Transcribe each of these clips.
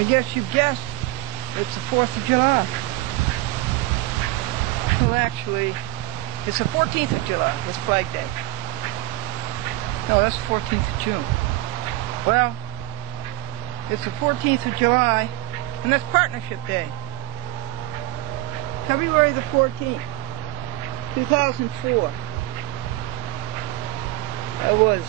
I guess you've guessed. It's the 4th of July. Well, actually, it's the 14th of July. It's Flag Day. No, that's the 14th of June. Well, it's the 14th of July, and that's Partnership Day. February the 14th, 2004. I was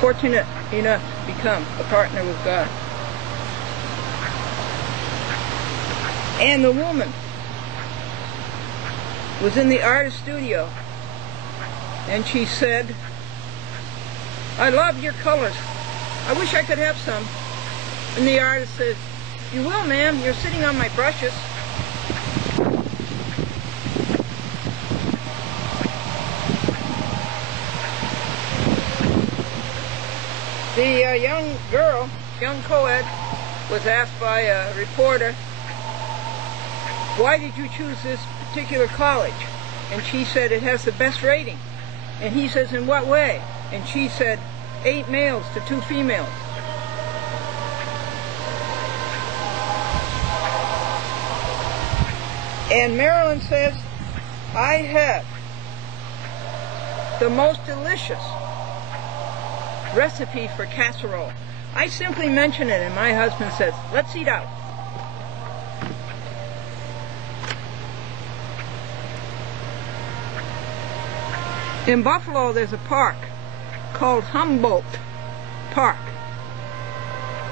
fortunate enough to become a partner with God. And the woman was in the artist studio, and she said, "I love your colors. I wish I could have some." And the artist says, "You will, ma'am. You're sitting on my brushes." The young girl, young co-ed, was asked by a reporter, "Why did you choose this particular college?" And she said, "It has the best rating." And he says, "In what way?" And she said, 8 males to 2 females. And Marilyn says, "I have the most delicious recipe for casserole. I simply mention it, and my husband says, 'Let's eat out.'" In Buffalo, there's a park called Humboldt Park.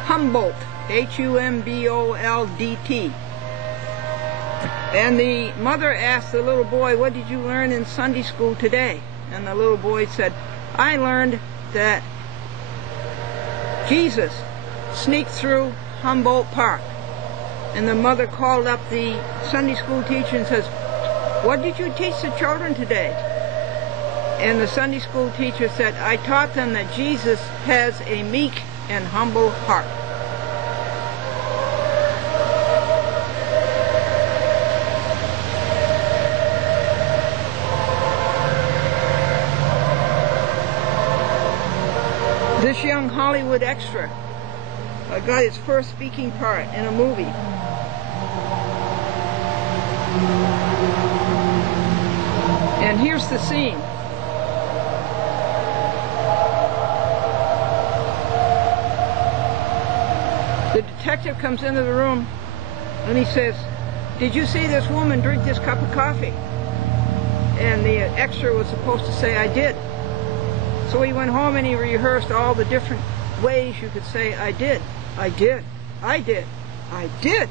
Humboldt, Humboldt. And the mother asked the little boy, "What did you learn in Sunday school today?" And the little boy said, "I learned that Jesus sneaked through Humboldt Park." And the mother called up the Sunday school teacher and says, "What did you teach the children today?" And the Sunday school teacher said, "I taught them that Jesus has a meek and humble heart." This young Hollywood extra got his first speaking part in a movie. And here's the scene. The detective comes into the room and he says, "Did you see this woman drink this cup of coffee?" And the extra was supposed to say, "I did." So he went home and he rehearsed all the different ways you could say, "I did, I did, I did, I did."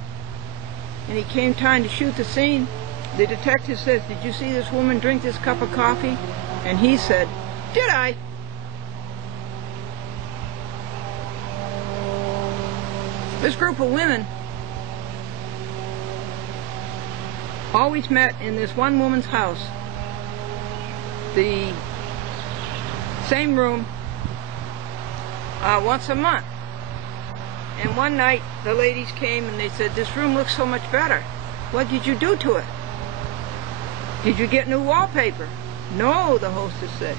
And he came time to shoot the scene. The detective says, "Did you see this woman drink this cup of coffee?" And he said, "Did I?" This group of women always met in this one woman's house, the same room, once a month. And one night the ladies came and they said, "This room looks so much better. What did you do to it? Did you get new wallpaper?" "No," the hostess said.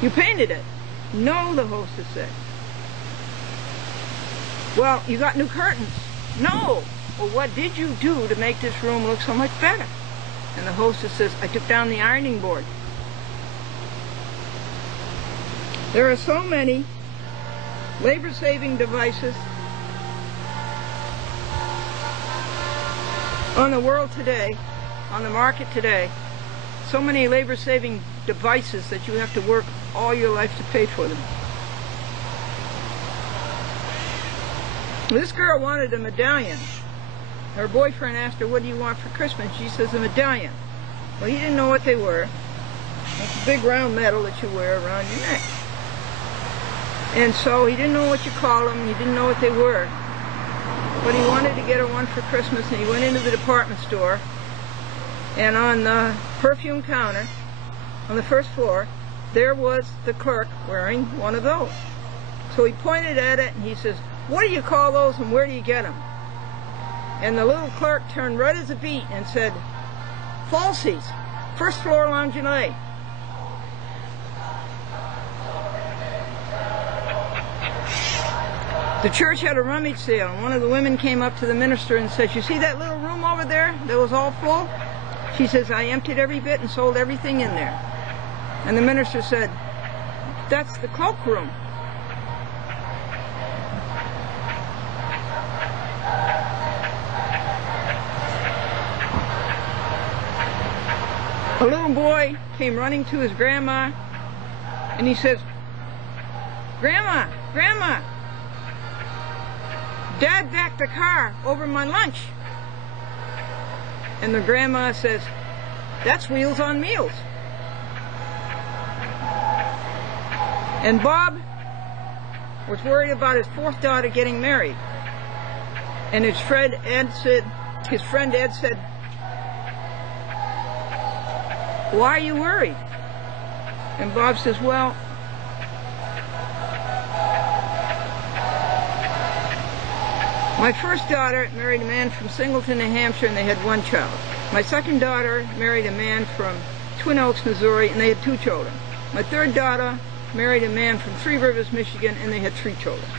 "You painted it?" "No," the hostess said. "Well, you got new curtains?" "No." "Well, what did you do to make this room look so much better?" And the hostess says, "I took down the ironing board." There are so many labor-saving devices on the world today, on the market today, so many labor-saving devices that you have to work all your life to pay for them. This girl wanted a medallion. Her boyfriend asked her, "What do you want for Christmas?" She says, "A medallion." Well, he didn't know what they were. It's a big round medal that you wear around your neck. And so he didn't know what you call them, he didn't know what they were. But he wanted to get her one for Christmas, and he went into the department store, and on the perfume counter, on the first floor, there was the clerk wearing one of those. So he pointed at it, and he says, "What do you call those, and where do you get them?" And the little clerk turned red as a beet and said, "Falsies, first floor lingerie." The church had a rummage sale, and one of the women came up to the minister and said, "You see that little room over there that was all full?" She says, "I emptied every bit and sold everything in there." And the minister said, "That's the cloakroom." A little boy came running to his grandma, and he says, "Grandma, Grandma, Dad backed the car over my lunch." And the grandma says, "That's Wheels on Meals." And Bob was worried about his fourth daughter getting married. And his friend Ed said, "Why are you worried?" And Bob says, "Well, my first daughter married a man from Singleton, New Hampshire, and they had one child. My second daughter married a man from Twin Oaks, Missouri, and they had 2 children. My third daughter married a man from Three Rivers, Michigan, and they had 3 children.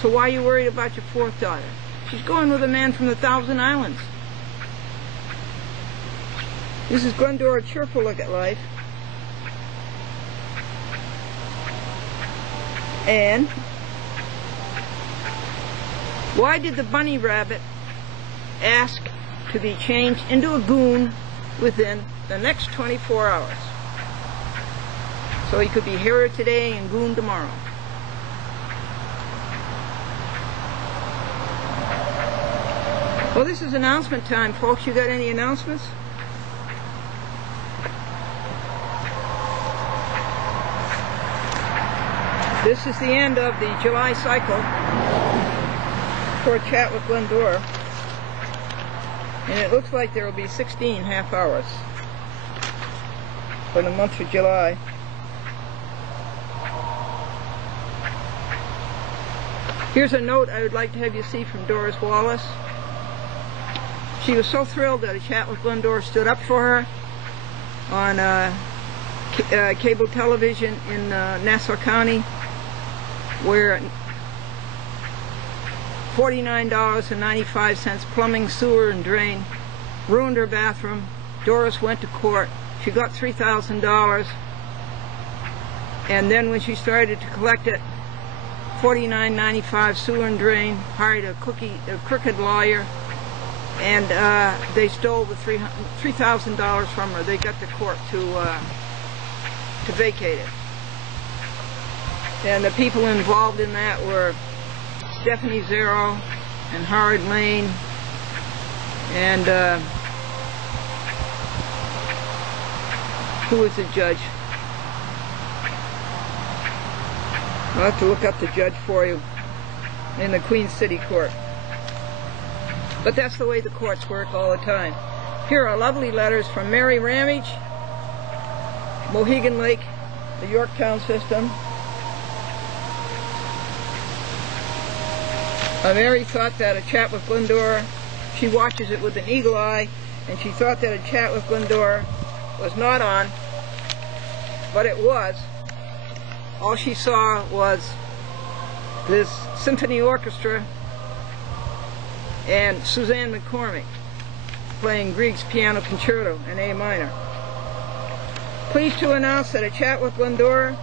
So why are you worried about your fourth daughter? She's going with a man from the Thousand Islands." This is Glendora, cheerful look at life. And why did the bunny rabbit ask to be changed into a goon within the next 24 hours? So he could be hero today and goon tomorrow. Well, this is announcement time, folks. You got any announcements? This is the end of the July cycle for Chat with Glendora, and it looks like there will be 16 half hours for the month of July. Here's a note I would like to have you see from Doris Wallace. She was so thrilled that a Chat with Glendora stood up for her on cable television in Nassau County, where $49.95 plumbing, sewer, and drain ruined her bathroom. Doris went to court. She got $3,000, and then when she started to collect it, $49.95 sewer and drain, hired a crooked lawyer, and they stole the $3,000 from her. They got the court to vacate it. And the people involved in that were Stephanie Zero and Howard Lane and who was the judge? I'll have to look up the judge for you in the Queen City Court. But that's the way the courts work all the time. Here are lovely letters from Mary Ramage, Mohegan Lake, the Yorktown system. Mary thought that a Chat with Glendora, she watches it with an eagle eye, and she thought that a Chat with Glendora was not on, but it was. All she saw was this symphony orchestra and Suzanne McCormick playing Grieg's Piano Concerto in A minor. Pleased to announce that a Chat with Glendora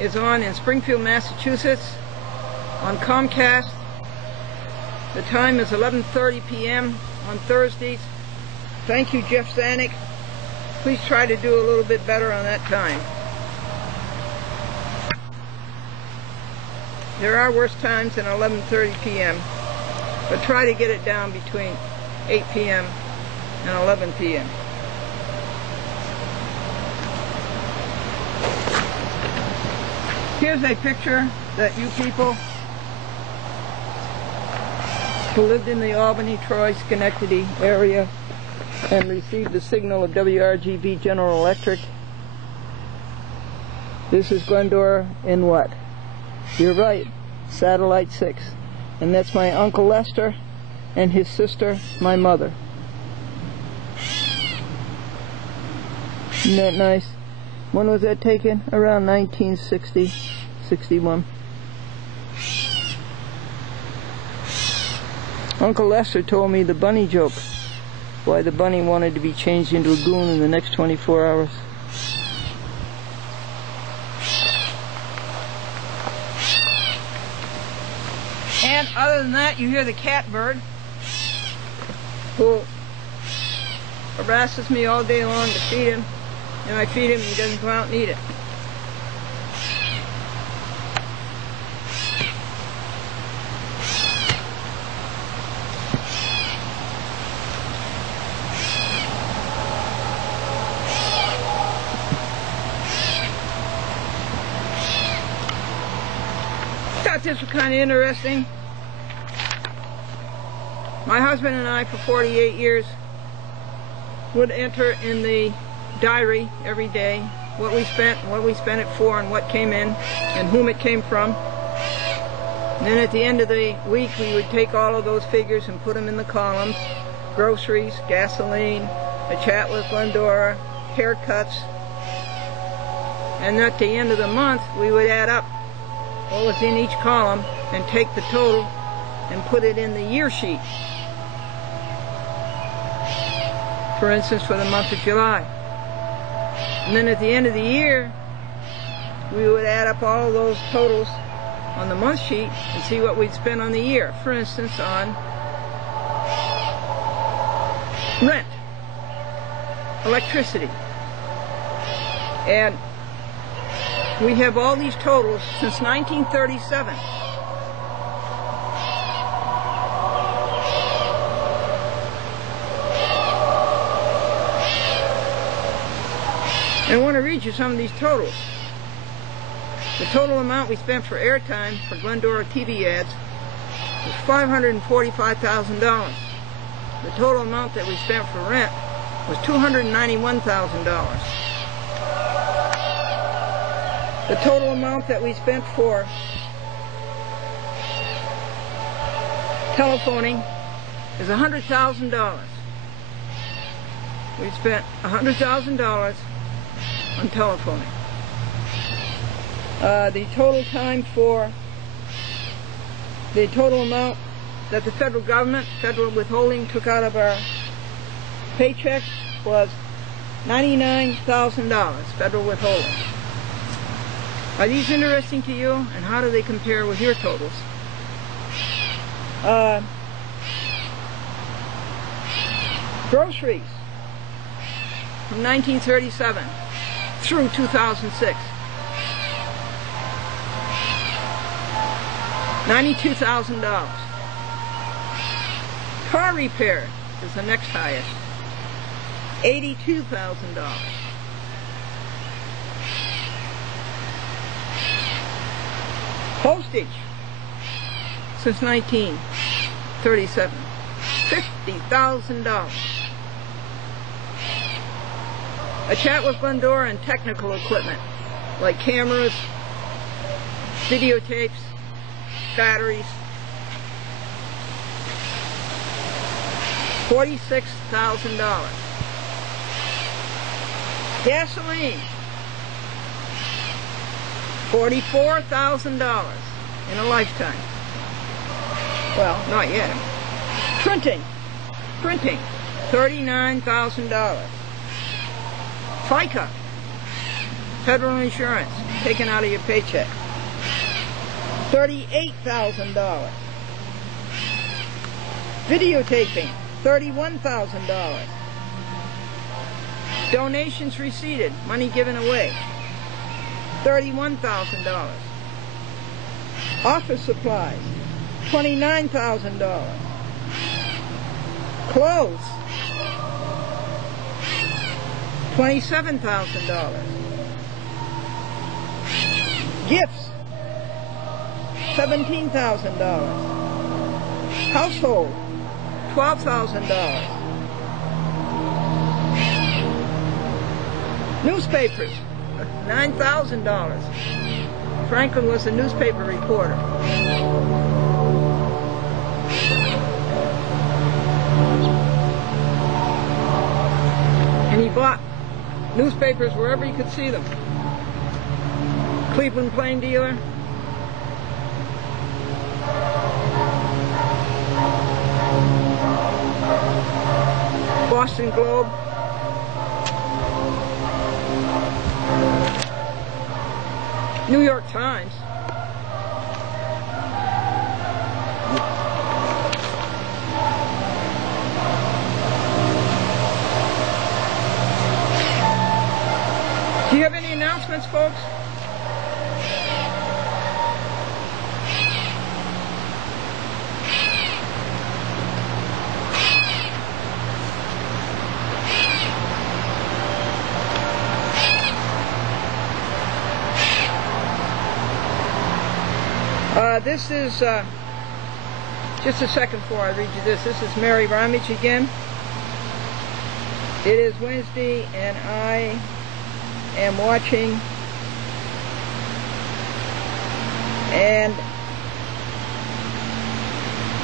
is on in Springfield, Massachusetts on Comcast. The time is 11:30 p.m. on Thursdays. Thank you, Jeff Zanuck. Please try to do a little bit better on that time. There are worse times than 11:30 p.m., but try to get it down between 8 p.m. and 11 p.m. Here's a picture that you people who lived in the Albany, Troy, Schenectady area and received the signal of WRGB General Electric. This is Glendora in what? You're right, Satellite 6. And that's my Uncle Lester and his sister, my mother. Isn't that nice? When was that taken? Around 1960, 61. Uncle Lester told me the bunny joke, why the bunny wanted to be changed into a goon in the next 24 hours. And other than that, you hear the catbird, who harasses me all day long to feed him, and I feed him and he doesn't come out and eat it. I thought this was kind of interesting. My husband and I, for 48 years, would enter in the diary every day what we spent, what we spent it for, and what came in, and whom it came from. And then at the end of the week, we would take all of those figures and put them in the columns: groceries, gasoline, a chat with Glendora, haircuts. And at the end of the month, we would add up what was in each column and take the total and put it in the year sheet. For instance, for the month of July. And then at the end of the year, we would add up all those totals on the month sheet and see what we'd spent on the year. For instance, on rent, electricity. And we have all these totals since 1937. I want to read you some of these totals. The total amount we spent for airtime for Glendora TV ads was $545,000. The total amount that we spent for rent was $291,000. The total amount that we spent for telephoning is $100,000. We spent $100,000 on telephoning. The total time for the total amount that the federal government, federal withholding, took out of our paycheck was $99,000 federal withholding. Are these interesting to you, and how do they compare with your totals? Groceries from 1937 through 2006. $92,000. Car repair is the next highest. $82,000. Postage since 1937. $50,000. A chat with Glendora and technical equipment like cameras, videotapes, batteries. $46,000. Gasoline. $44,000 in a lifetime. Well, not yet. Printing. $39,000. FICA, federal insurance, taken out of your paycheck. $38,000. Videotaping, $31,000. Donations receipted, money given away, $31,000. Office supplies, $29,000. Clothes, $27,000. Gifts, $17,000. Household, $12,000. Newspapers, $9,000. Franklin was a newspaper reporter. And he bought newspapers wherever he could see them. Cleveland Plain Dealer. Boston Globe, New York Times. Do you have any announcements, folks? This is, just a second before I read you this is Mary Ramage again. It is Wednesday and I am watching and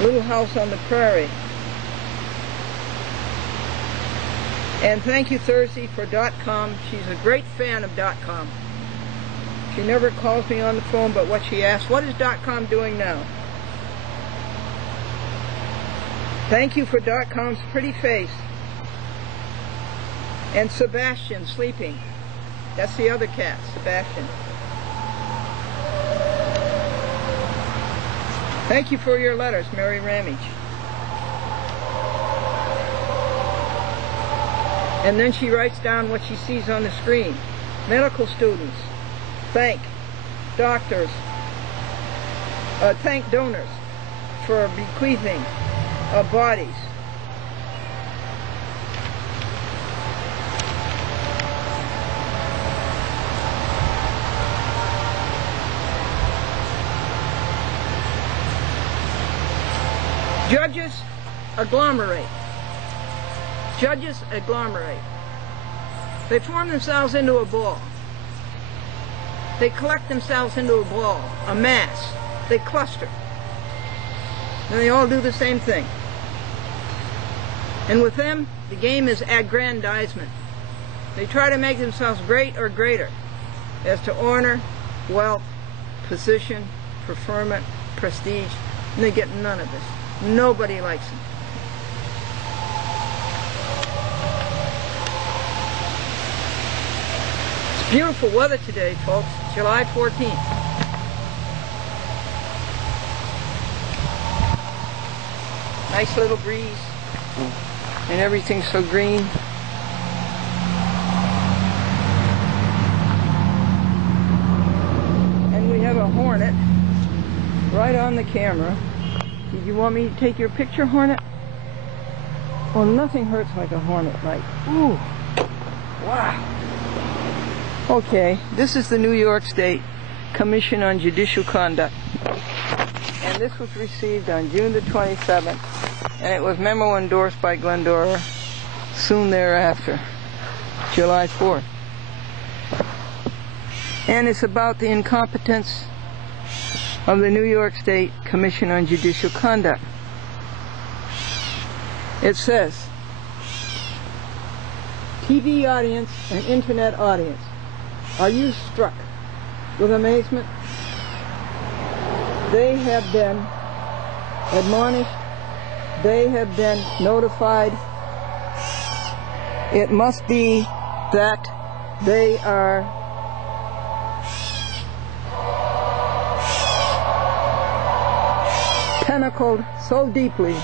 Little House on the Prairie. And thank you, Thursday, for .com. She's a great fan of .com. She never calls me on the phone, but what she asks, what is .com doing now? Thank you for .com's pretty face. And Sebastian sleeping. That's the other cat, Sebastian. Thank you for your letters, Mary Ramage. And then she writes down what she sees on the screen. Medical students. Thank doctors. Thank donors for bequeathing of bodies. Judges agglomerate. Judges agglomerate. They form themselves into a ball. They collect themselves into a ball, a mass. They cluster. And they all do the same thing. And with them, the game is aggrandizement. They try to make themselves great or greater as to honor, wealth, position, preferment, prestige, and they get none of this. Nobody likes them. It's beautiful weather today, folks. July 14th. Nice little breeze. And everything's so green. And we have a hornet right on the camera. Did you want me to take your picture, hornet? Well, nothing hurts like a hornet bite. Ooh. Wow. Okay, this is the New York State Commission on Judicial Conduct. And this was received on June the 27th. And it was memo endorsed by Glendora soon thereafter, July 4th. And it's about the incompetence of the New York State Commission on Judicial Conduct. It says, TV audience and internet audience, are you struck with amazement? They have been admonished. They have been notified. It must be that they are tentacled so deeply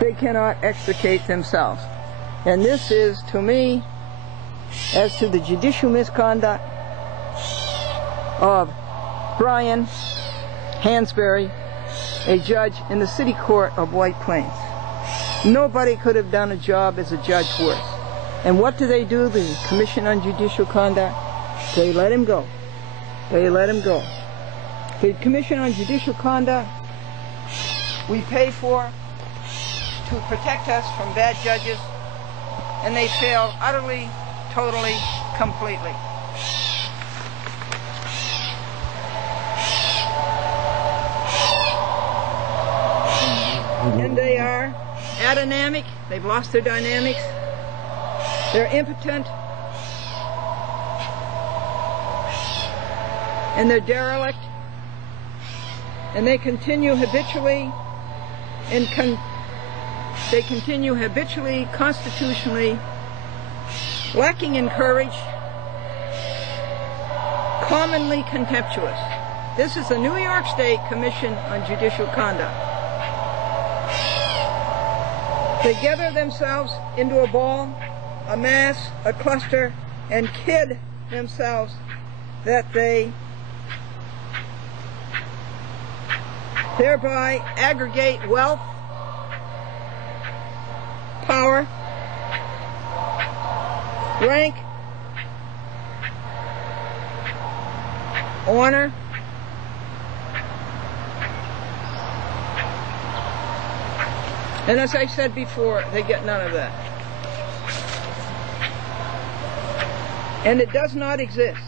they cannot extricate themselves. And this is, to me, as to the judicial misconduct of Brian Hansberry, a judge in the City Court of White Plains. Nobody could have done a job as a judge worse. And what do? The Commission on Judicial Conduct? They let him go. They let him go. The Commission on Judicial Conduct we pay for to protect us from bad judges, and they fail utterly, totally, completely. And they are adynamic. They've lost their dynamics. They're impotent. And they're derelict. And they continue habitually in They continue habitually, constitutionally, lacking in courage, commonly contemptuous. This is the New York State Commission on Judicial Conduct. They gather themselves into a ball, a mass, a cluster, and kid themselves that they thereby aggregate wealth, power, rank, honor, and as I said before, they get none of that. And it does not exist.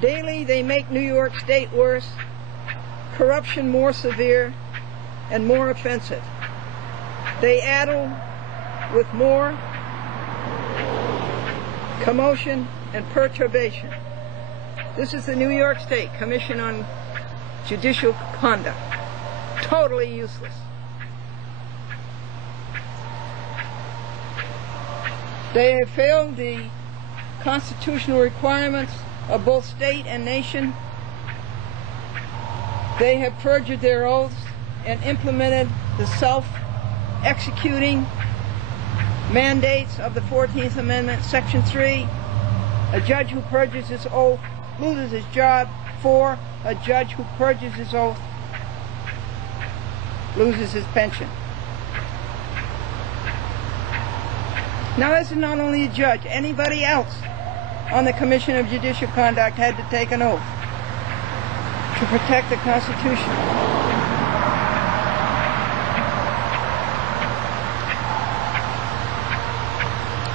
Daily they make New York State worse, corruption more severe, and more offensive. They addle with more commotion and perturbation. This is the New York State Commission on Judicial Conduct. Totally useless. They have failed the constitutional requirements of both state and nation. They have perjured their oaths and implemented the self-executing mandates of the 14th Amendment, Section 3. A judge who perjures his oath loses his job. 4. A judge who perjures his oath loses his pension. Now, this is not only a judge. Anybody else on the Commission of Judicial Conduct had to take an oath to protect the Constitution.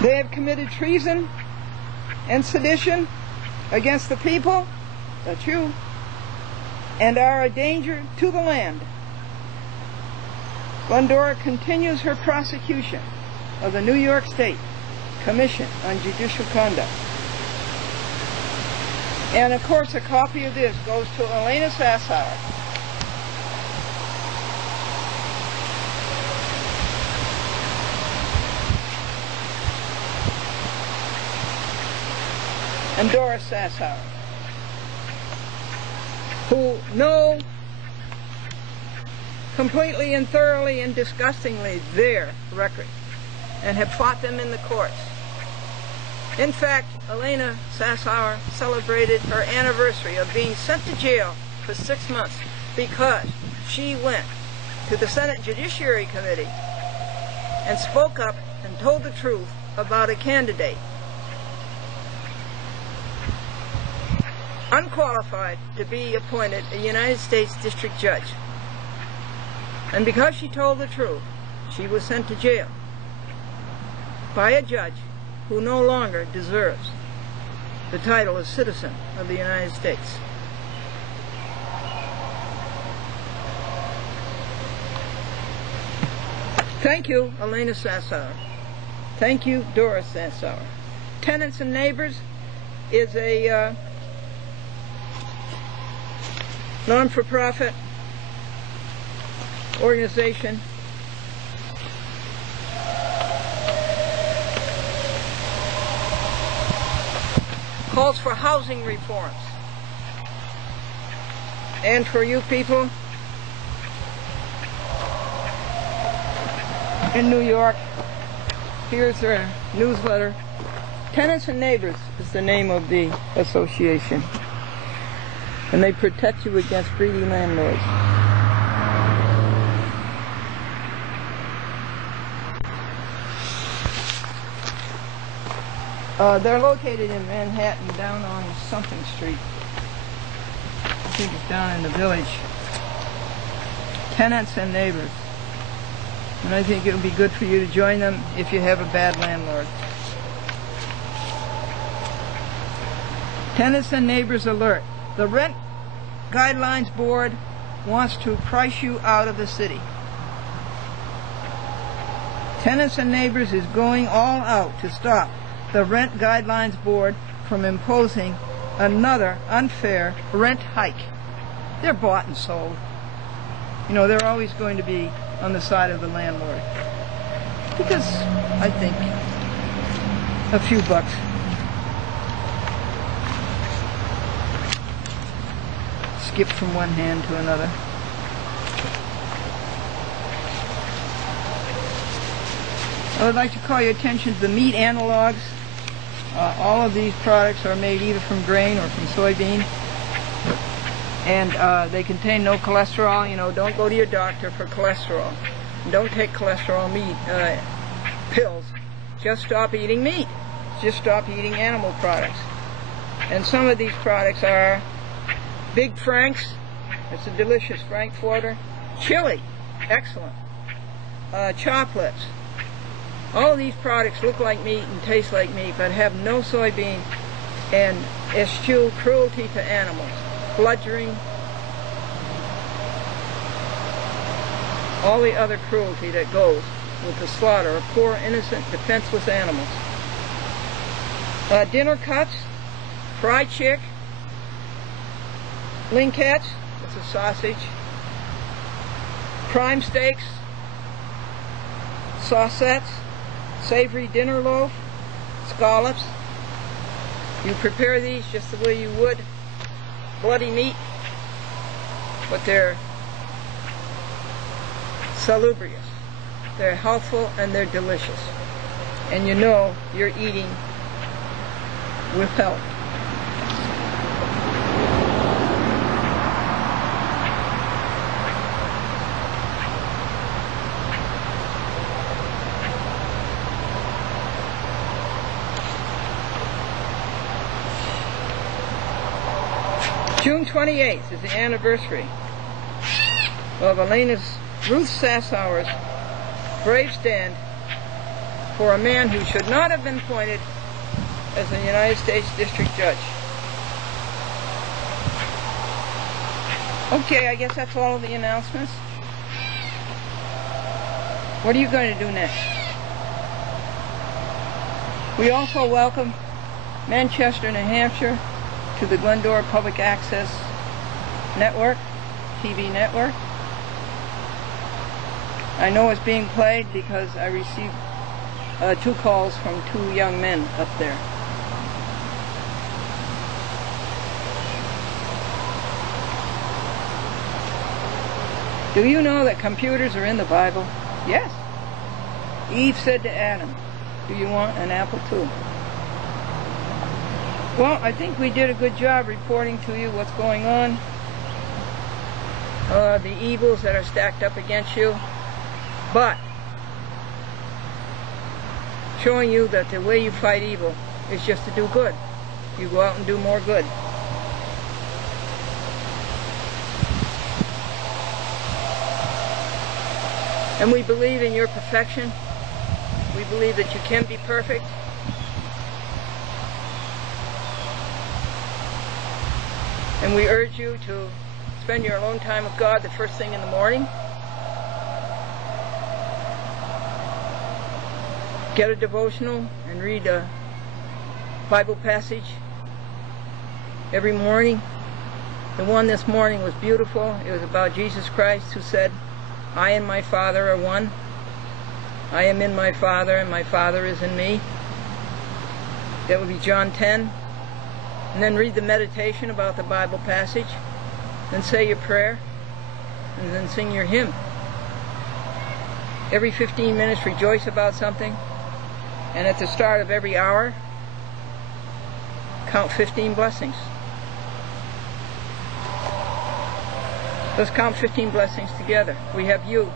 They have committed treason and sedition against the people, that's you, and are a danger to the land. Glendora continues her prosecution of the New York State Commission on Judicial Conduct. And of course, a copy of this goes to Elena Sassower. And Doris Sassower, who know completely and thoroughly and disgustingly their record and have fought them in the courts. In fact, Elena Sassower celebrated her anniversary of being sent to jail for 6 months because she went to the Senate Judiciary Committee and spoke up and told the truth about a candidate unqualified to be appointed a United States District Judge. And because she told the truth, she was sent to jail by a judge who no longer deserves the title of citizen of the United States. Thank you, Elena Sassower. Thank you, Doris Sassower. Tenants and Neighbors is a non-for-profit organization calls for housing reforms. And for you people in New York, here's their newsletter. Tenants and Neighbors is the name of the association. And they protect you against greedy landlords. They're located in Manhattan, down on something street. I think it's down in the Village. Tenants and Neighbors. And I think it would be good for you to join them if you have a bad landlord. Tenants and Neighbors alert. The Rent Guidelines Board wants to price you out of the city. Tenants and Neighbors is going all out to stop the Rent Guidelines Board from imposing another unfair rent hike. They're bought and sold. You know, they're always going to be on the side of the landlord. because I think a few bucks. Skip from one hand to another. I would like to call your attention to the meat analogs. All of these products are made either from grain or from soybean, and they contain no cholesterol. You know, don't go to your doctor for cholesterol. Don't take cholesterol pills. Just stop eating meat. Just stop eating animal products. And some of these products are Big Frank's. It's a delicious Frankfurter. Chili, excellent. Chocolates. All of these products look like meat and taste like meat, but have no soybean and eschew cruelty to animals, bludgeoning, all the other cruelty that goes with the slaughter of poor, innocent, defenseless animals. Dinner cuts, fried chick, linkets, that's a sausage, prime steaks, saucettes, savory dinner loaf, scallops. You prepare these just the way you would bloody meat, but they're salubrious. They're healthful and they're delicious. And you know you're eating with health. June 28th is the anniversary of Ruth Sassauer's brave stand for a man who should not have been appointed as a United States District Judge. Okay, I guess that's all of the announcements. What are you going to do next? We also welcome Manchester, New Hampshire to the Glendora Public Access Network, TV network. I know it's being played because I received 2 calls from 2 young men up there. Do you know that computers are in the Bible? Yes. Eve said to Adam, "Do you want an apple too?" Well, I think we did a good job reporting to you what's going on, the evils that are stacked up against you, but showing you that the way you fight evil is just to do good. You go out and do more good. And we believe in your perfection. We believe that you can be perfect. And we urge you to spend your alone time with God the first thing in the morning. Get a devotional and read a Bible passage every morning. The one this morning was beautiful. It was about Jesus Christ, who said, "I and my Father are one. I am in my Father and my Father is in me." That would be John 10. And then read the meditation about the Bible passage, then say your prayer, and then sing your hymn. Every 15 minutes rejoice about something, and at the start of every hour count 15 blessings. Let's count 15 blessings together. We have you.